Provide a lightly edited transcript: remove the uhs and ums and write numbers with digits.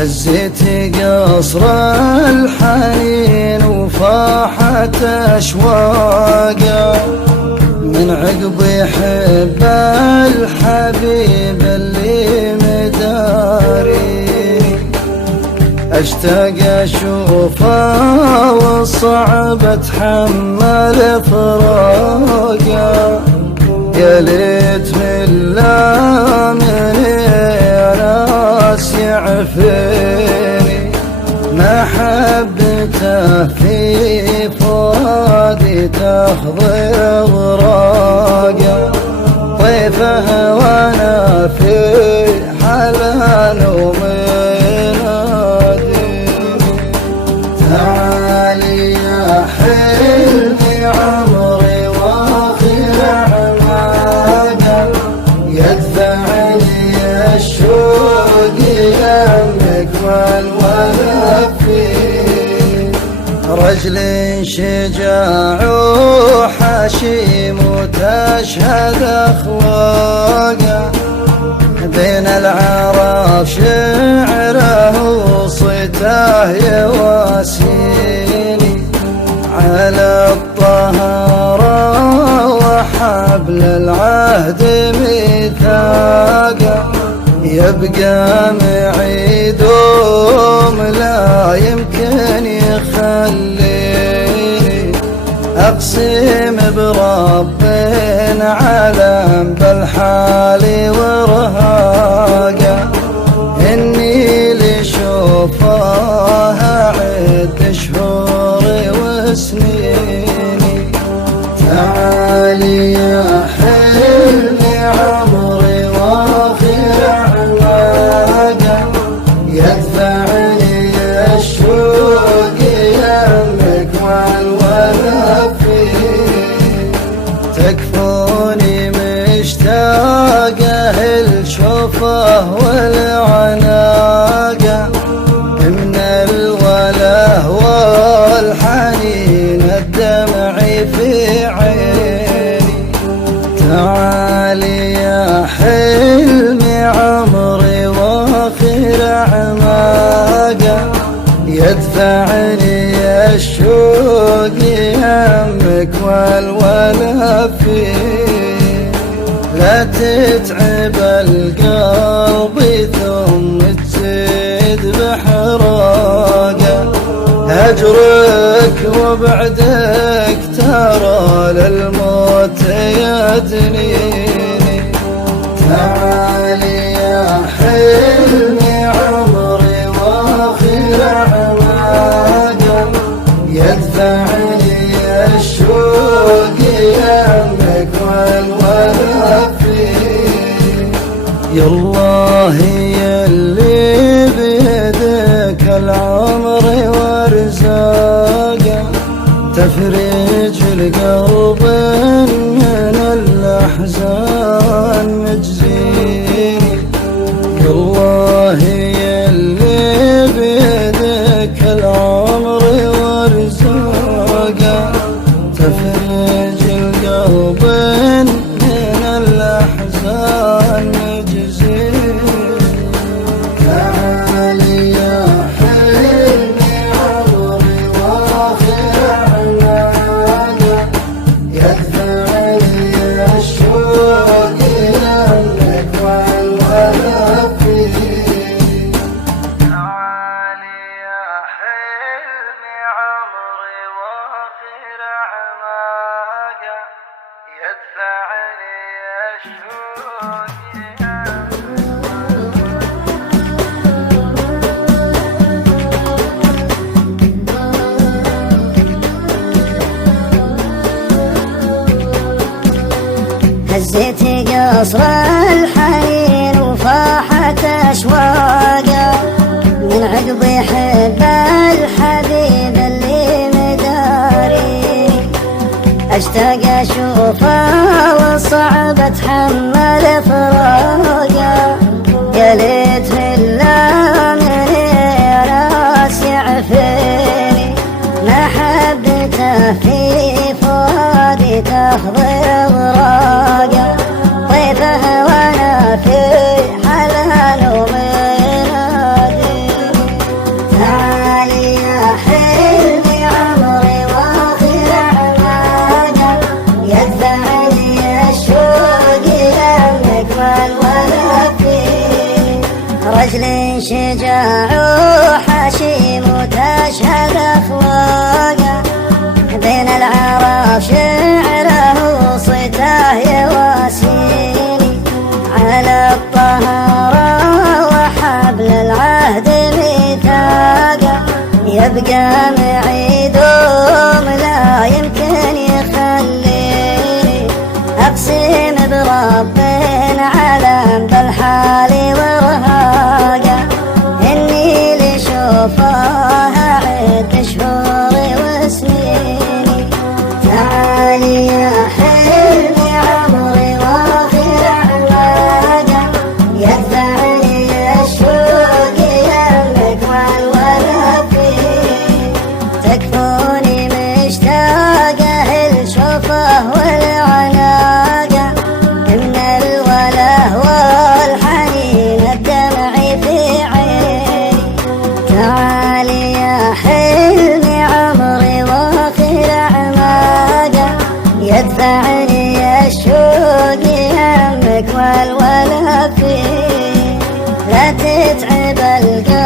هزيت قصر الحنين وفاحت أشواقه من عقب يحب الحبيب اللي مداري. اشتاق اشوفه والصعب اتحمل فراقه. يا ليت من لا من ناس يعفيني محبته في فؤادي تخضي أوراقه. طيفه وانا في حلال ومنادي. تعالي يا حلمي عمري واخر اعماقه. يدفعني الشوق يمك والولفي. رجل شجاع وحشيم وتشهد اخلاقه. بين العرب شعره وصيته يواسيني. على الطهارة وحبل العهد ميثاقه. يبقى معي دوم لا يمكن يخليني. أقسم برب علم بالحال ورهاقه. إني لشوفه أعد شهوري وسنيني. تعالي يا حلمي عمري واخر اعماقه. يدفعني الشوق يمك والولفي. تكفوني مشتاقه لشوفه والعناقه. من الوله والحنين الدمع في عيني. تعالي يا حلمي عمري واخر اعماقه. يدفعني الشوق يمك والولفي. لا تتعب القلب ثم تزيد بحراقه. هجرك وبعدك ترى للموت يدنيني. تعالي يا حلمي عمري واخر اعماقه. يدفعني الشوق يمك والولفي. يا الله يلي بيدك العمر وارزاقه. تفرج القلب من الاحزان مجزيني. يا الله يلي بيدك العمر وارزاقه. تفرج القلب من الاحزان مجزيني. تعالي يا حلمي عمري واخر اعماقه. يدفعني الشوق يمك والولفي. تعالي يا حلمي عمري واخر اعماقه. يدفعني الشوق هزيت قصر الحنين وفاحت أشواقه. من عقب يحب الحبيب اللي مداري. اشتاق اشوفه والصعب اتحمل فراقه. يا ليت من لا من ناس يعفيني. محبته في فؤادي تخضي أوراقه. طيفه وانا في حلال ومنادي. والولا فيه. رجل شجاع وحشيم وتشهد أخلاقه، بين العرب شعره صيته يواسيني، على الطهارة وحبل العهد ميثاقه، يبقى معي دوم لا يمكن يخليني، أقسم برب علم بالحال ورهاقه، إني لشوفه أعد شهوري وسنيني. تعالي يا حلم عمري واخر أعواقه، يدفعني الشوق يمك والولا فيه، تكفوني مشتاقه لشوفه والعناقه، من الوله والحنين الدمع في عيني. تعالي يا حلم عمري واخر أعماقه، يدفعني الشوق يمك والولا فيه، لا تتعب القلب